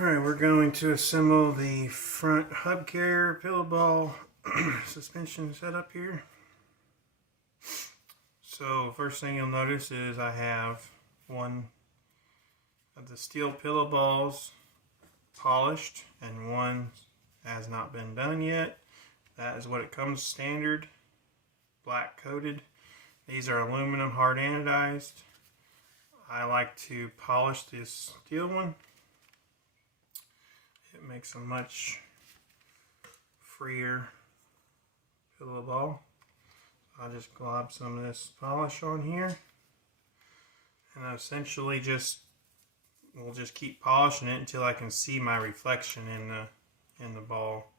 Alright, we're going to assemble the front hub carrier pillow ball suspension setup here. So first thing you'll notice is I have one of the steel pillow balls polished and one has not been done yet. That is what it comes standard, black coated. These are aluminum hard anodized. I like to polish this steel one. It makes a much freer pillow ball. I'll just glob some of this polish on here, and I essentially we'll just keep polishing it until I can see my reflection in the ball.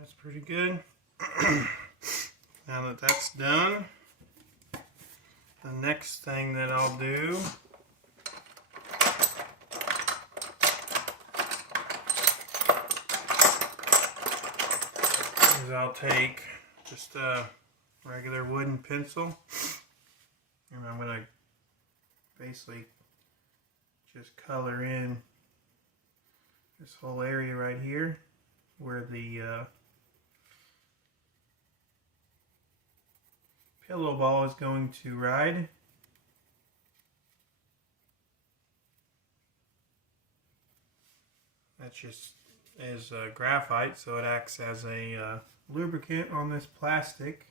That's pretty good. Now that that's done, the next thing that I'll do is I'll take just a regular wooden pencil, and I'm going to basically just color in this whole area right here where the pillow ball is going to ride. That just is graphite, so it acts as a lubricant on this plastic,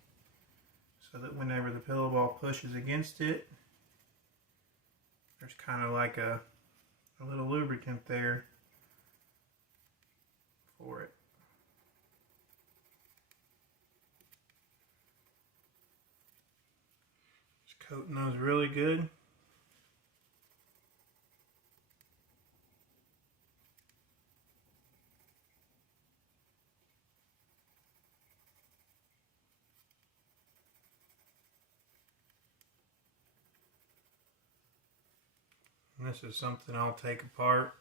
so that whenever the pillow ball pushes against it, there's kind of like a little lubricant there for it. Coating those really good. And this is something I'll take apart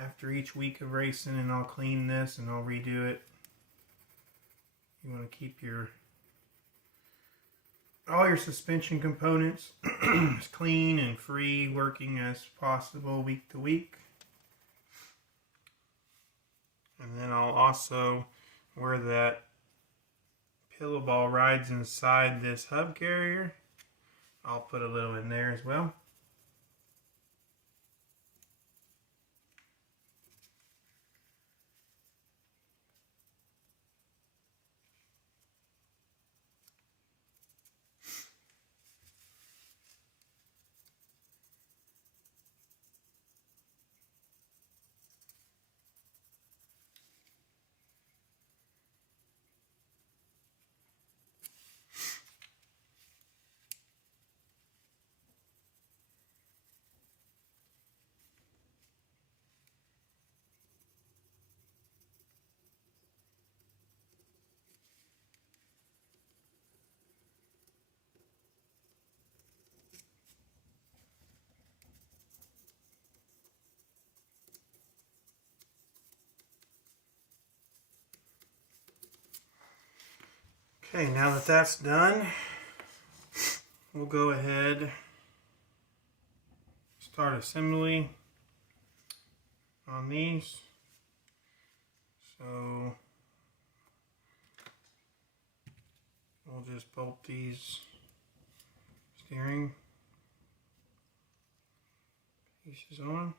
after each week of racing, and I'll clean this and I'll redo it. You want to keep all your suspension components as clean and free working as possible week to week. And then I'll also, where that pillow ball rides inside this hub carrier, I'll put a little in there as well. Okay, now that that's done, we'll go ahead, start assembly on these. So we'll just bolt these steering pieces on.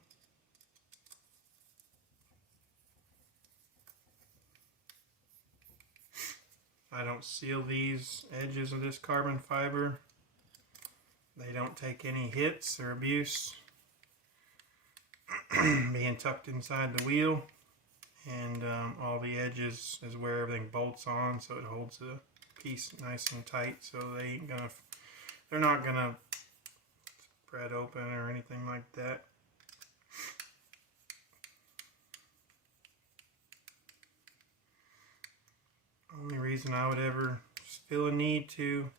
I don't seal these edges of this carbon fiber. They don't take any hits or abuse being tucked inside the wheel, and all the edges is where everything bolts on, so it holds the piece nice and tight, so they're not gonna spread open or anything like that. Only reason I would ever feel a need to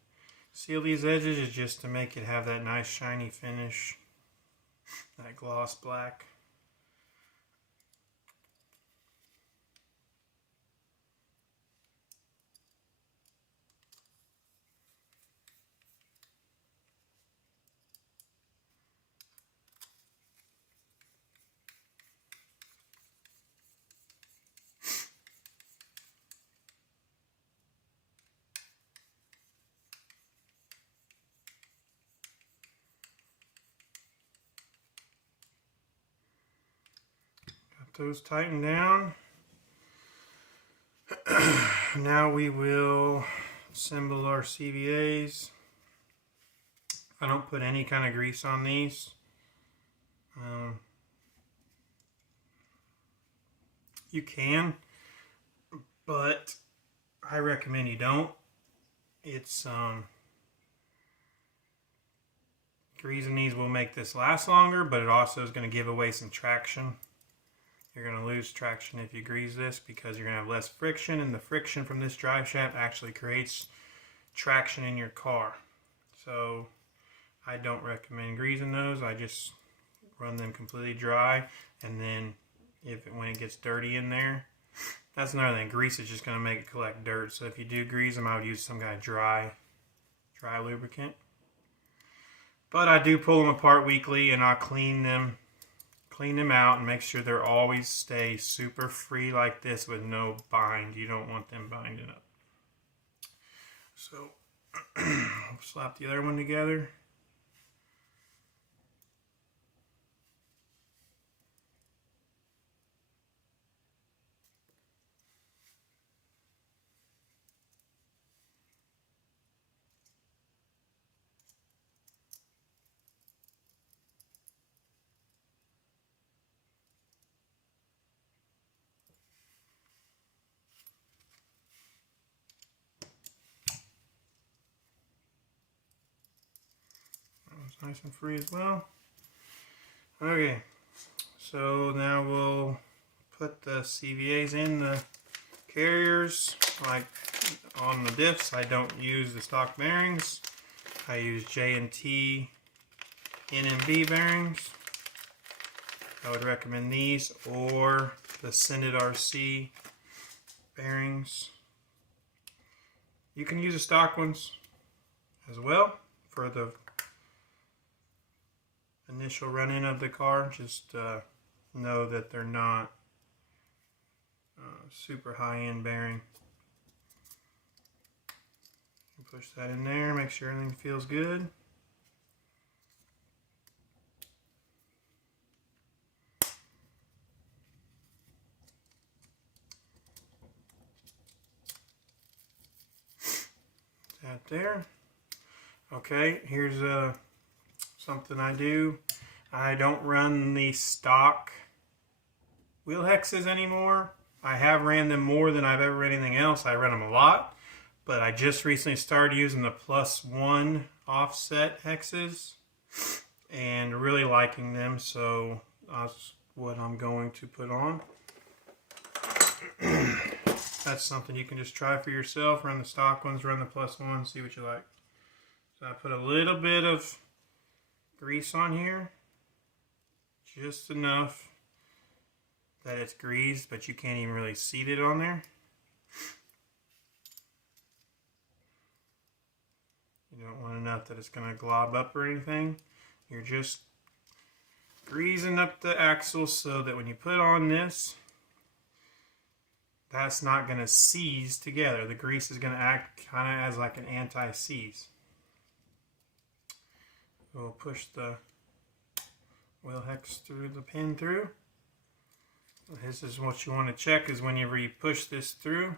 seal these edges is just to make it have that nice shiny finish, that gloss black. Those tighten down. Now we will assemble our CVAs. I don't put any kind of grease on these. You can, but I recommend you don't. It's greasing these will make this last longer, but it also is going to give away some traction. You're going to lose traction if you grease this because you're going to have less friction, and the friction from this drive shaft actually creates traction in your car. So I don't recommend greasing those. I just run them completely dry, and then when it gets dirty in there, that's another thing. Grease is just going to make it collect dirt. So if you do grease them, I would use some kind of dry lubricant. But I do pull them apart weekly, and I'll clean them out and make sure they're always stay super free like this with no bind. You don't want them binding up. So slap the other one together. Nice and free as well. Okay, so now we'll put the CVAs in the carriers. Like on the diffs, I don't use the stock bearings. I use J&T NMB bearings. I would recommend these or the Sendit RC bearings. You can use the stock ones as well for the initial run-in of the car. Just know that they're not super high-end bearing. Push that in there, make sure everything feels good. That there. Okay, here's something I do. I don't run the stock wheel hexes anymore. I have ran them more than I've ever ran anything else. I run them a lot, but I just recently started using the +1 offset hexes and really liking them, so that's what I'm going to put on. That's something you can just try for yourself. Run the stock ones, run the +1, see what you like. So I put a little bit of grease on here, just enough that it's greased, but you can't even really see it on there. You don't want enough that it's going to glob up or anything. You're just greasing up the axle so that when you put on this, that's not going to seize together. The grease is going to act kind of as like an anti-seize. We'll push the wheel hex through the pin through. This is what you want to check, is whenever you push this through,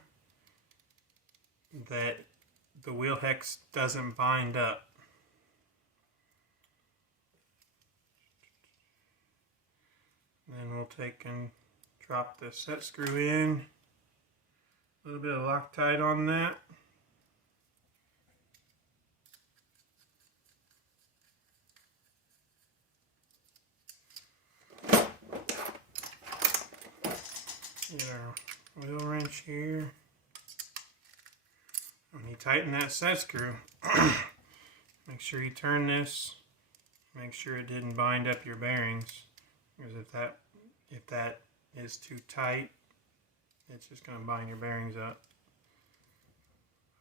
that the wheel hex doesn't bind up. Then we'll take and drop the set screw in. A little bit of Loctite on that. Get our wheel wrench here. When you tighten that set screw, make sure you turn this. Make sure it didn't bind up your bearings, because if that is too tight, it's just going to bind your bearings up.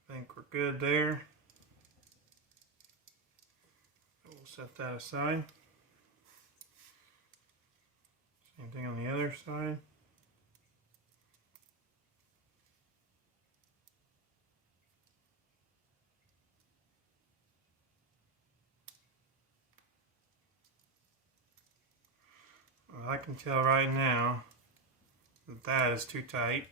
I think we're good there. We'll set that aside. Same thing on the other side. Well, I can tell right now that that is too tight,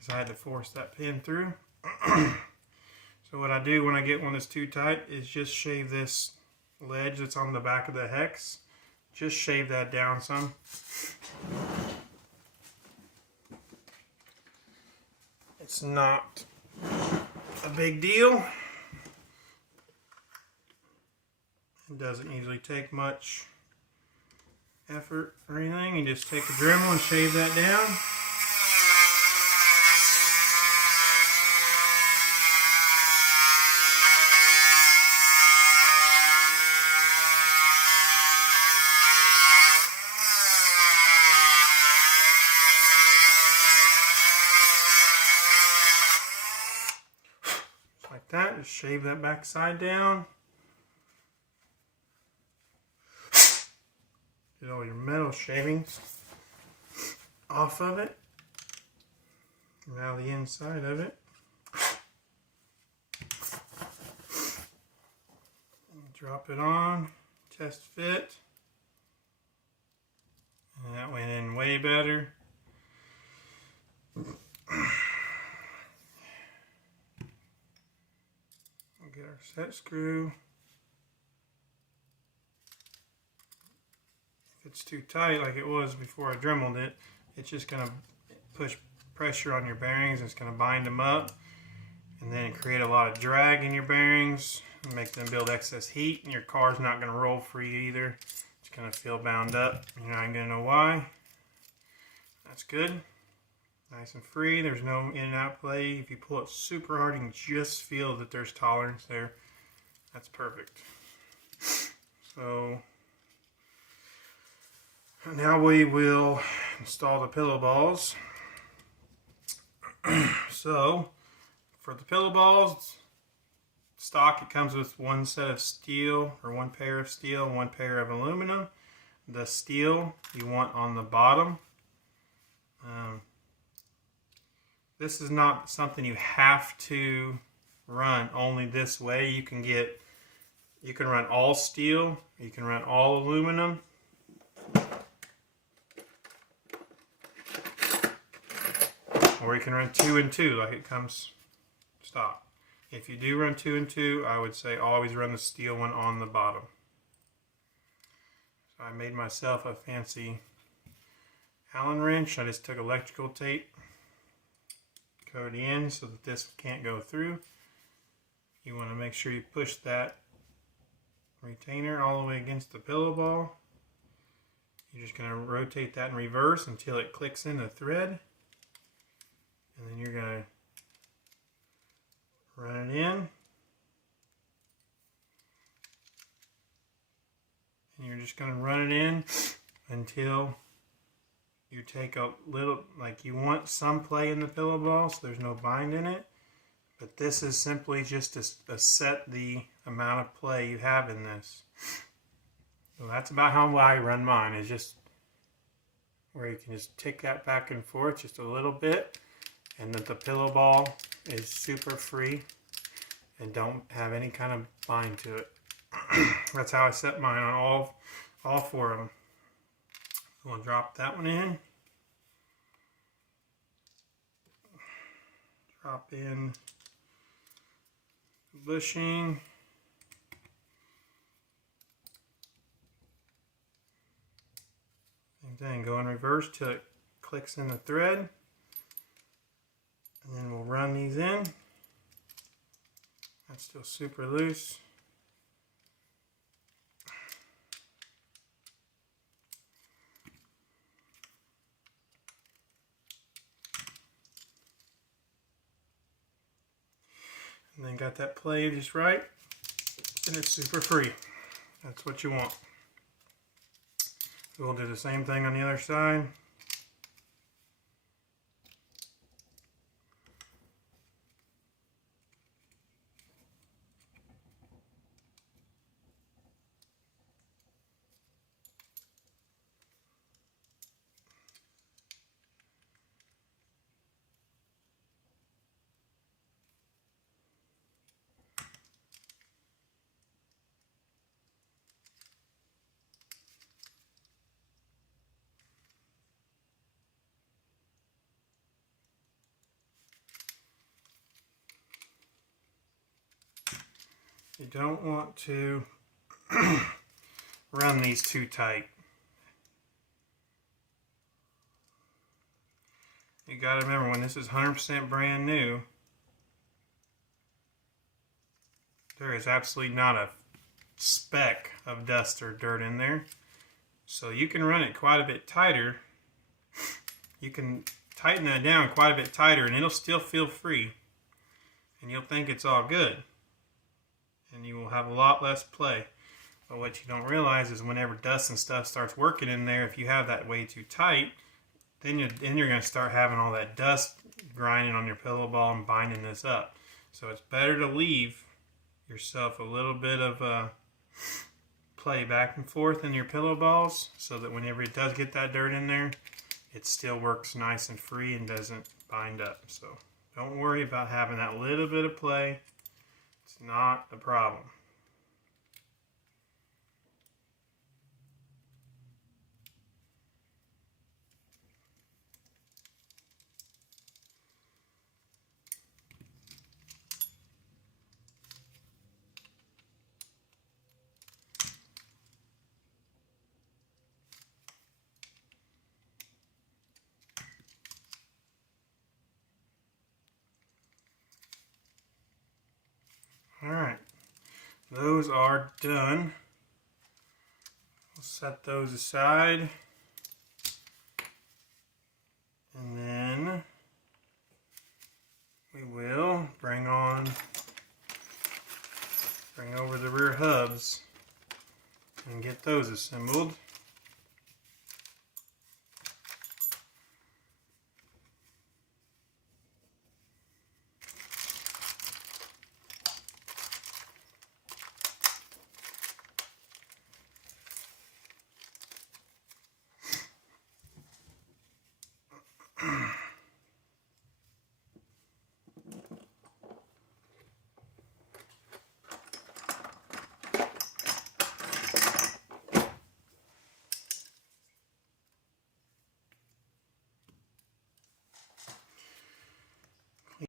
so I had to force that pin through. So what I do when I get one that's too tight is just shave this ledge that's on the back of the hex. Just shave that down some. It's not a big deal. It doesn't usually take much effort or anything. You just take a Dremel and shave that down. Just like that. Just shave that back side down. Get all your metal shavings off of it. Now the inside of it. And drop it on, test fit. And that went in way better. We'll get our set screw. It's too tight like it was before I dremeled it, it's just going to push pressure on your bearings. It's going to bind them up and then create a lot of drag in your bearings and make them build excess heat, and your car's not going to roll free either. It's going to feel bound up. You're not going to know why. That's good. Nice and free. There's no in and out play. If you pull it super hard, you can just feel that there's tolerance there. That's perfect. So now we will install the pillow balls. So for the pillow balls, stock, it comes with one set of steel, or one pair of steel, one pair of aluminum. The steel you want on the bottom. This is not something you have to run only this way. You can run all steel, you can run all aluminum. Or you can run 2 and 2 like it comes stock. If you do run 2 and 2, I would say always run the steel one on the bottom. So I made myself a fancy Allen wrench. I just took electrical tape, coated the end so that this can't go through. You want to make sure you push that retainer all the way against the pillow ball. You're just going to rotate that in reverse until it clicks in the thread. And then you're going to run it in. And you're just going to run it in until you take a little, like you want some play in the pillow ball so there's no bind in it. But this is simply just to set the amount of play you have in this. So that's about how I run mine, is just where you can just tick that back and forth just a little bit, and that the pillow ball is super free and don't have any kind of bind to it. That's how I set mine on all four of them. We'll drop that one in. Drop in the bushing. Same thing, go in reverse till it clicks in the thread. And then we'll run these in. That's still super loose. And then got that play just right, and it's super free. That's what you want. We'll do the same thing on the other side. You don't want to run these too tight. You got to remember, when this is 100% brand new, there is absolutely not a speck of dust or dirt in there. So you can run it quite a bit tighter. You can tighten that down quite a bit tighter and it'll still feel free. And you'll think it's all good. And you will have a lot less play. But what you don't realize is whenever dust and stuff starts working in there, if you have that way too tight, then you're going to start having all that dust grinding on your pillow ball and binding this up. So it's better to leave yourself a little bit of play back and forth in your pillow balls, so that whenever it does get that dirt in there, it still works nice and free and doesn't bind up. So don't worry about having that little bit of play. It's not a problem. Alright, those are done. We'll set those aside. And then we will bring over the rear hubs and get those assembled.